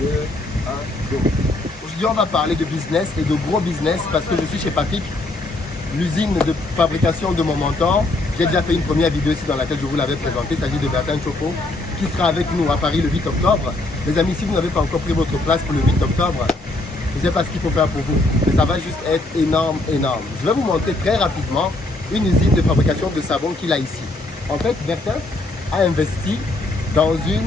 2, 1, go. Aujourd'hui, on va parler de business et de gros business parce que je suis chez Patrick, l'usine de fabrication de mon mentor. J'ai déjà fait une première vidéo ici dans laquelle je vous l'avais présenté. Il s'agit de Bertin Choco qui sera avec nous à Paris le 8 octobre. Les amis, si vous n'avez pas encore pris votre place pour le 8 octobre, je ne sais pas ce qu'il faut faire pour vous, mais ça va juste être énorme, énorme. Je vais vous montrer très rapidement une usine de fabrication de savon qu'il a ici. En fait, Bertin a investi dans une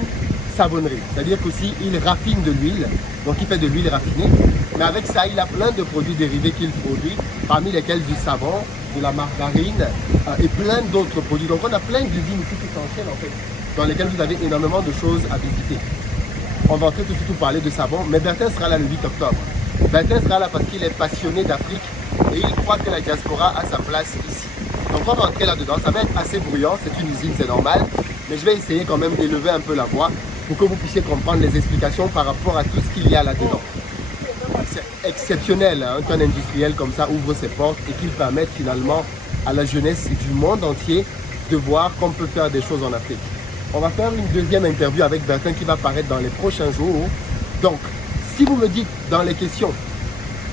savonnerie, c'est-à-dire qu'aussi il raffine de l'huile, donc il fait de l'huile raffinée, mais avec ça il a plein de produits dérivés qu'il produit, parmi lesquels du savon, de la margarine et plein d'autres produits. Donc on a plein d'usines ici qui s'enchaînent en fait, dans lesquelles vous avez énormément de choses à visiter. On va entrer tout de suite parler de savon, mais Bertin sera là le 8 octobre. Bertin sera là parce qu'il est passionné d'Afrique et il croit que la diaspora a sa place ici. Donc on va entrer là-dedans, ça va être assez bruyant, c'est une usine, c'est normal, mais je vais essayer quand même d'élever un peu la voix pour que vous puissiez comprendre les explications par rapport à tout ce qu'il y a là-dedans. C'est exceptionnel, hein, qu'un industriel comme ça ouvre ses portes et qu'il permette finalement à la jeunesse du monde entier de voir qu'on peut faire des choses en Afrique. On va faire une deuxième interview avec Bertin qui va paraître dans les prochains jours. Donc, si vous me dites dans les questions,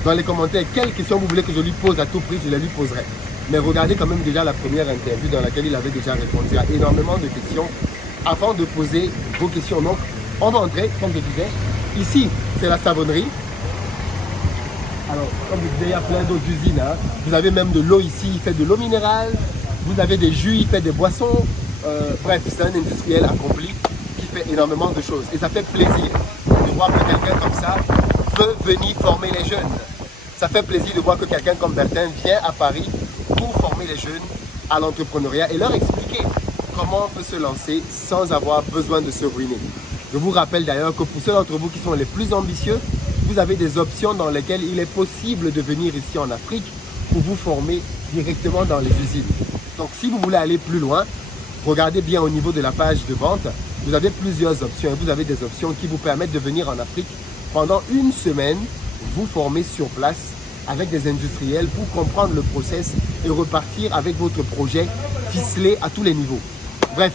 dans les commentaires, quelles questions vous voulez que je lui pose à tout prix, je les lui poserai. Mais regardez quand même déjà la première interview dans laquelle il avait déjà répondu à énormément de questions avant de poser vos questions. Donc, on va entrer, comme je disais. Ici, c'est la savonnerie. Alors, comme je disais, il y a plein d'autres usines. Hein. Vous avez même de l'eau ici, il fait de l'eau minérale. Vous avez des jus, il fait des boissons. Bref, c'est un industriel accompli qui fait énormément de choses. Et ça fait plaisir de voir que quelqu'un comme ça veut venir former les jeunes. Ça fait plaisir de voir que quelqu'un comme Bertin vient à Paris pour former les jeunes à l'entrepreneuriat et leur expliquer comment on peut se lancer sans avoir besoin de se ruiner. Je vous rappelle d'ailleurs que pour ceux d'entre vous qui sont les plus ambitieux, vous avez des options dans lesquelles il est possible de venir ici en Afrique pour vous former directement dans les usines. Donc si vous voulez aller plus loin, regardez bien au niveau de la page de vente, vous avez plusieurs options. Vous avez des options qui vous permettent de venir en Afrique pendant une semaine, vous former sur place avec des industriels pour comprendre le process et repartir avec votre projet ficelé à tous les niveaux. Bref,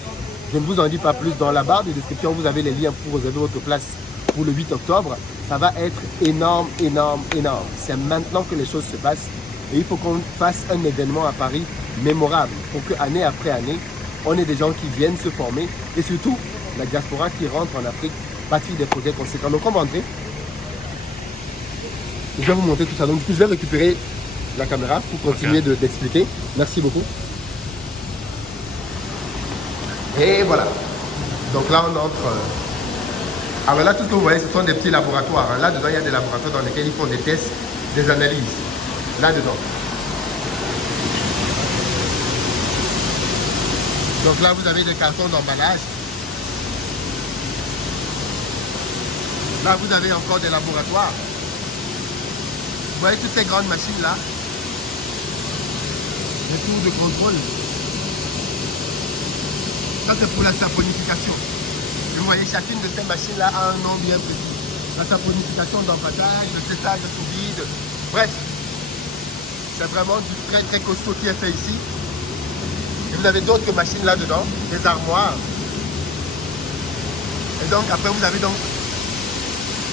je ne vous en dis pas plus. Dans la barre de description, vous avez les liens pour réserver votre place pour le 8 octobre. Ça va être énorme, énorme, énorme. C'est maintenant que les choses se passent et il faut qu'on fasse un événement à Paris mémorable pour que année après année, on ait des gens qui viennent se former et surtout la diaspora qui rentre en Afrique bâtit des projets conséquents. Donc on va entrer. Je vais vous montrer tout ça. Donc je vais récupérer la caméra pour continuer d'expliquer. Merci beaucoup. Et voilà. Donc là on entre. Alors là tout ce que vous voyez ce sont des petits laboratoires. Hein. Là dedans il y a des laboratoires dans lesquels ils font des tests, des analyses. Là dedans. Donc là vous avez des cartons d'emballage. Là vous avez encore des laboratoires. Vous voyez toutes ces grandes machines là, les tours de contrôle. Ça c'est pour la saponification. Et vous voyez chacune de ces machines là a un nom bien précis. La saponification d'empattage, le séchage sous vide. Bref, c'est vraiment du très très costaud qui est fait ici. Et vous avez d'autres machines là dedans, des armoires. Et donc après vous avez donc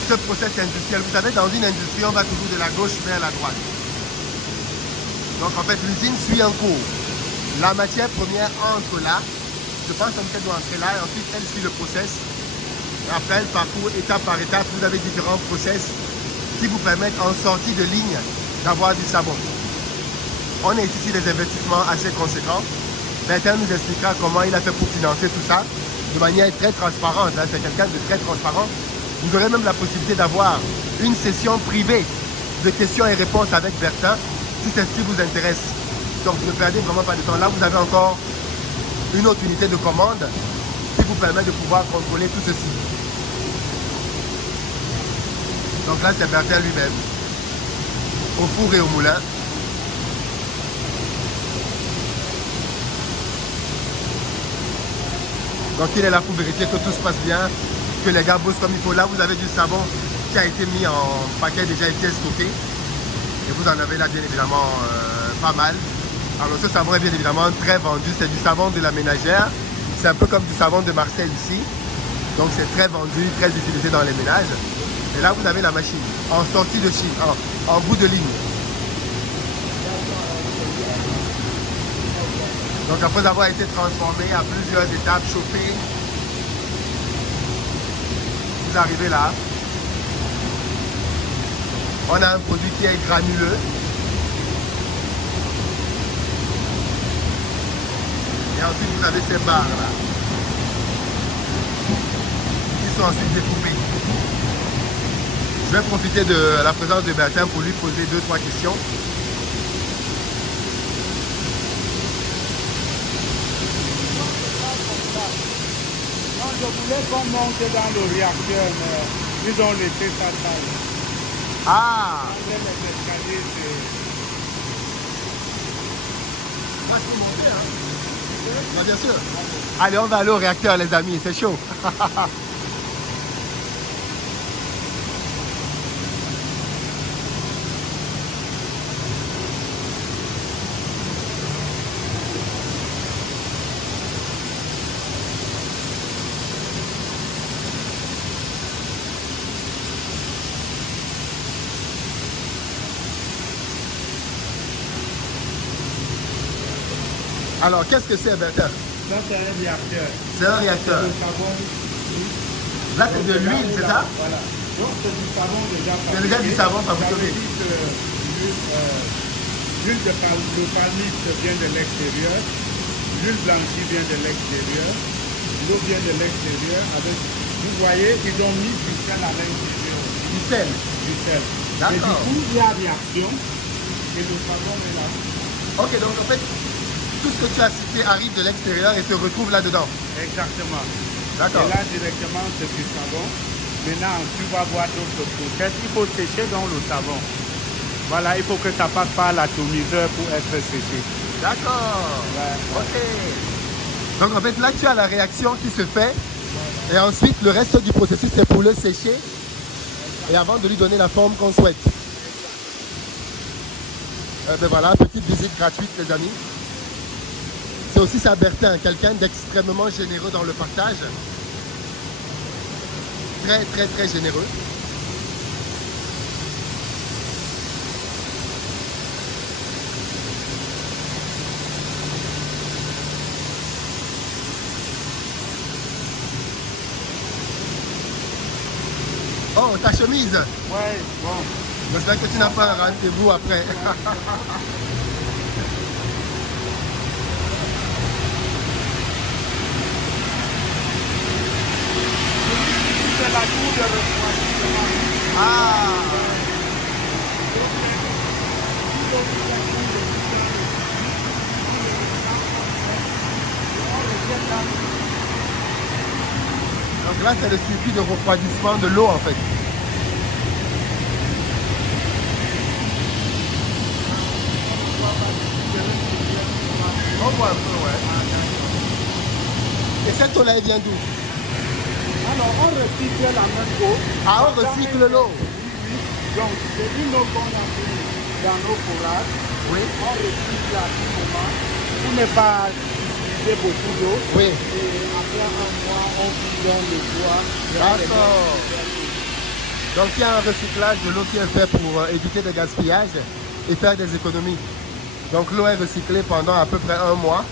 ce process industriel. Vous savez, dans une industrie, on va toujours de la gauche vers la droite. Donc en fait, l'usine suit un cours. La matière première entre là. Je pense qu'elle doit entrer là et ensuite elle suit le process. Et après, elle parcourt étape par étape. Vous avez différents process qui vous permettent en sortie de ligne d'avoir du savon. On est ici sur des investissements assez conséquents. Bertin nous expliquera comment il a fait pour financer tout ça de manière très transparente. Hein. C'est quelqu'un de très transparent. Vous aurez même la possibilité d'avoir une session privée de questions et réponses avec Bertin, si c'est ce qui vous intéresse. Donc ne perdez vraiment pas de temps. Là, vous avez encore une autre unité de commande qui vous permet de pouvoir contrôler tout ceci. Donc là, c'est Bertin lui-même, au four et au moulin. Donc il est là pour vérifier que tout se passe bien, que les gars bossent comme il faut. Là, vous avez du savon qui a été mis en paquet, déjà été stocké. Et vous en avez là, bien évidemment, pas mal. Alors, ce savon est bien évidemment très vendu. C'est du savon de la ménagère. C'est un peu comme du savon de Marseille ici. Donc, c'est très vendu, très utilisé dans les ménages. Et là, vous avez la machine en sortie de Chine, en bout de ligne. Donc après avoir été transformé à plusieurs étapes, chauffé, vous arrivez là. On a un produit qui est granuleux. Et ensuite vous avez ces barres là, qui sont ensuite découpées. Je vais profiter de la présence de Bertin pour lui poser 2-3 questions. Non, je voulais qu'on monte dans le réacteur, mais ils ont laissé ça taille. Ah! Les escaliers, Là, je peux monter, hein? Ouais, bien sûr. Allez, on va aller au réacteur, les amis, c'est chaud. Alors, qu'est-ce que c'est, Bertin? ça c'est un réacteur. C'est un réacteur. Le savon. Là, c'est de l'huile, c'est ça? Voilà. Donc, c'est du savon déjà fabriqué. C'est déjà du savon fabriqué. L'huile de palmiste vient de l'extérieur. L'huile blanchie vient de l'extérieur. L'eau vient de l'extérieur. Vous voyez, ils ont mis du sel à l'intérieur. Du sel. Du sel. D'accord. Et du coup, il y a réaction. Et le savon est là. Ok, donc en fait, tout ce que tu as cité arrive de l'extérieur et se retrouve là-dedans. Exactement. D'accord. Et là, directement, c'est du savon. Maintenant, tu vas voir d'autres process. Il faut sécher dans le savon. Voilà, il faut que ça passe par l'atomiseur pour être séché. D'accord. Ouais. Ok. Donc en fait, là, tu as la réaction qui se fait. Et ensuite, le reste du processus, c'est pour le sécher. Et avant de lui donner la forme qu'on souhaite. Ben voilà, petite visite gratuite, les amis. C'est aussi ça, Bertin, quelqu'un d'extrêmement généreux dans le partage. Très, très, très généreux. Oh, ta chemise. Ouais, bon. J'espère que tu n'as pas un rendez-vous après. C'est la tour de refroidissement. Ah. Donc là, c'est le circuit de refroidissement de l'eau en fait. On voit un peu, ouais. Et cette eau-là, elle vient d'où? Alors, on recycle la même eau. Ah, on recycle l'eau. Oui. Donc, c'est une eau qu'on a pris dans nos forages. Oui. On recycle à tout moment pour ne pas utiliser beaucoup d'eau. Oui. Et après un mois, on bidonne le bois. D'accord. Donc il y a un recyclage de l'eau qui est fait pour éviter des gaspillages et faire des économies. Donc l'eau est recyclée pendant à peu près un mois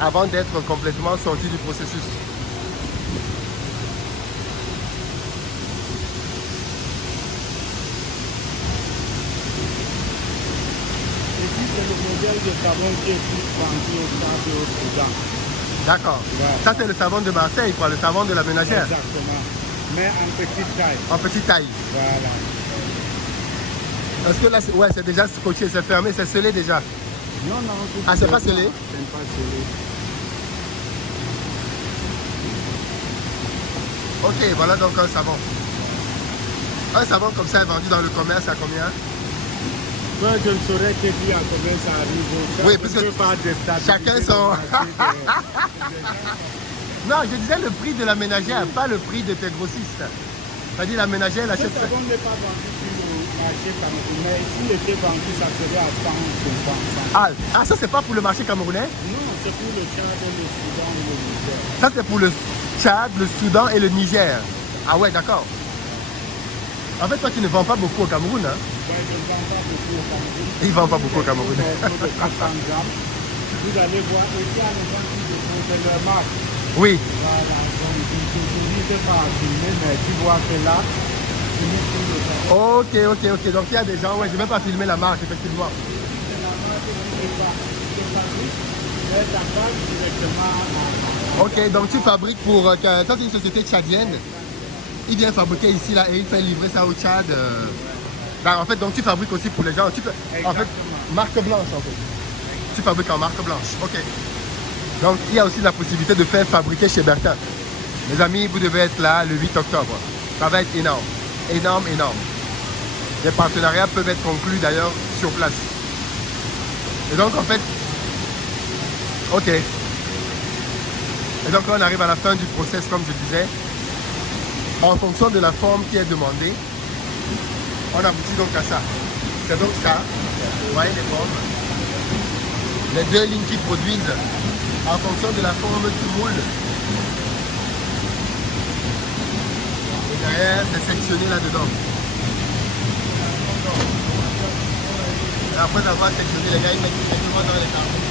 avant d'être complètement sortie du processus. Et puis, c'est le modèle de savon qui est plus vendu au stade et au Soudan. D'accord. Ouais. Ça c'est le savon de Marseille, quoi, le savon de la ménagère. Exactement. Mais en petite taille. En petite taille. Voilà. Parce que là, ouais, c'est déjà scotché, c'est fermé, c'est scellé déjà. Non, non. Ah, c'est pas scellé? C'est pas scellé. Ok, voilà donc un savon. Un savon comme ça est vendu dans le commerce à combien? Moi, je ne saurais te dire à combien ça arrive. Oui, parce que chacun son... Non, je disais le prix de la ménagère, pas le prix de tes grossistes. C'est-à-dire la ménagère, elle Ce achète... savon n'est pas vendu sur le marché camerounais, mais s'il était vendu, ça serait à 150. Ah, ça c'est pas pour le marché camerounais? Non, c'est pour le Tchad et le Soudan et le Niger. Ça c'est pour le Tchad, le Soudan et le Niger. Ah ouais, d'accord. En fait, toi, tu ne vends pas beaucoup au Cameroun, hein? Ouais, je ne vends pas beaucoup au Cameroun. Il ne vend pas beaucoup au Cameroun. De 400 grammes. Vous allez voir, et il y a les gens qui déposent leur marque. Oui. Voilà, donc je ne t'autorise pas à filmer, mais tu vois que là, tu mets tout le temps. Ok. Donc, il y a des gens, ouais, je ne vais pas filmer la marque, effectivement. C'est la marque qui fabrique, mais ça passe directement à... Ok, donc tu fabriques pour... ça, c'est une société tchadienne. Il vient fabriquer ici, là, et il fait livrer ça au Tchad. Ben, en fait, donc tu fabriques aussi pour les gens. En fait, marque blanche, en fait. Tu fabriques en marque blanche. Ok. Donc, il y a aussi la possibilité de faire fabriquer chez Bertin. Mes amis, vous devez être là le 8 octobre. Ça va être énorme. Énorme. Les partenariats peuvent être conclus, d'ailleurs, sur place. Et donc, en fait... Ok. Et donc, là, on arrive à la fin du process, comme je disais. En fonction de la forme qui est demandée, on aboutit donc à ça. C'est donc ça. Vous voyez les formes. Les deux lignes qui produisent en fonction de la forme du moule. Et derrière, c'est sectionné là-dedans. Et après avoir sectionné, les gars, ils mettent directement dans les cartons.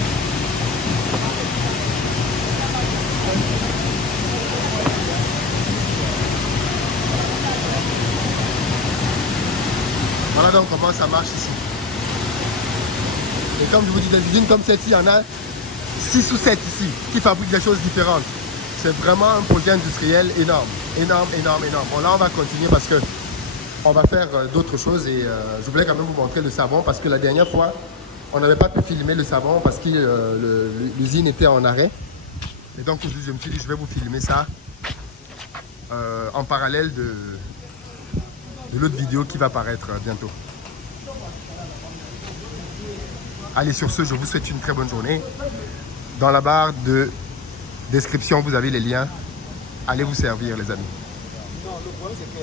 Voilà donc comment ça marche ici. Et comme je vous dis, des usines comme celle-ci, il y en a 6 ou 7 ici qui fabriquent des choses différentes. C'est vraiment un projet industriel énorme. Bon, là, on va continuer parce que on va faire d'autres choses et je voulais quand même vous montrer le savon parce que la dernière fois, on n'avait pas pu filmer le savon parce que l'usine était en arrêt. Et donc, je me suis dit, je vais vous filmer ça en parallèle de l'autre vidéo qui va paraître bientôt. Allez, sur ce, je vous souhaite une très bonne journée. Dans la barre de description, vous avez les liens. Allez vous servir, les amis. Non, le problème, c'est que